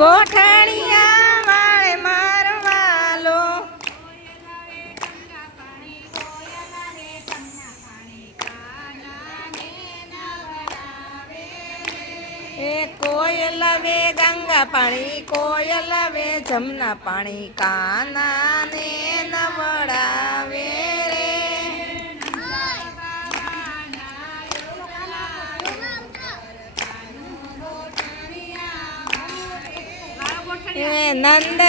ગોઠણિયા વાળે મારવાલો એ કોયલ વે ગંગા પાણી કોયલ વે જમના પાણી કાના ને નવડાવે રે એ નંદ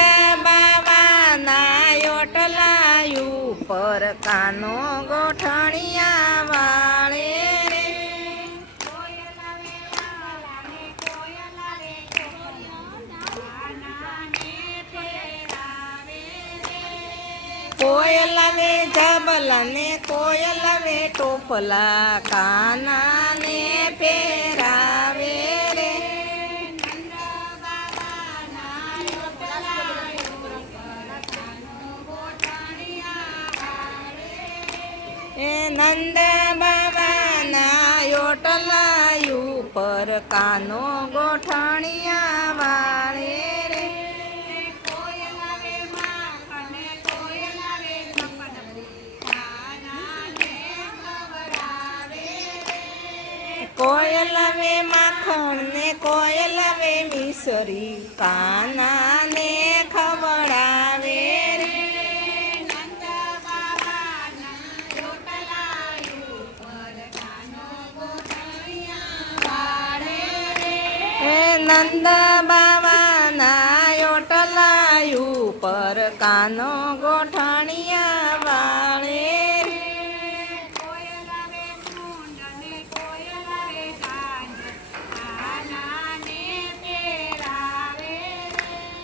બાવાના યોટલા ઉપર કાનો ગોઠણિયા વાળે રે કોયલ વે જબલા ને કોયલ વે ટોપલા કાના ને પહેરાવે રે એ નંદ બાવાના યોટલા ઉપર કાનો ગોઠણિયા વાળે રે કોયલ વે માખણ ને કોયલ વે મિસરી કાના ને ખવડાવે રે નંદ બાવાના યોટલા ઉપર કાનો ગોઠણિયા વાળે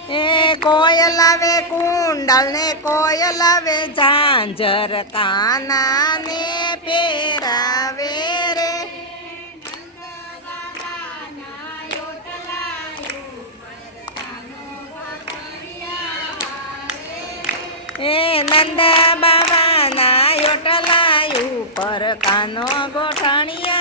એ કોયલ વે કુંડલ ને કોયલ વે ઝાંઝર કાના ને પહેરાવે રે એ નંદ બાવાના યોટલા ઉપર કાનો ગોઠણિયા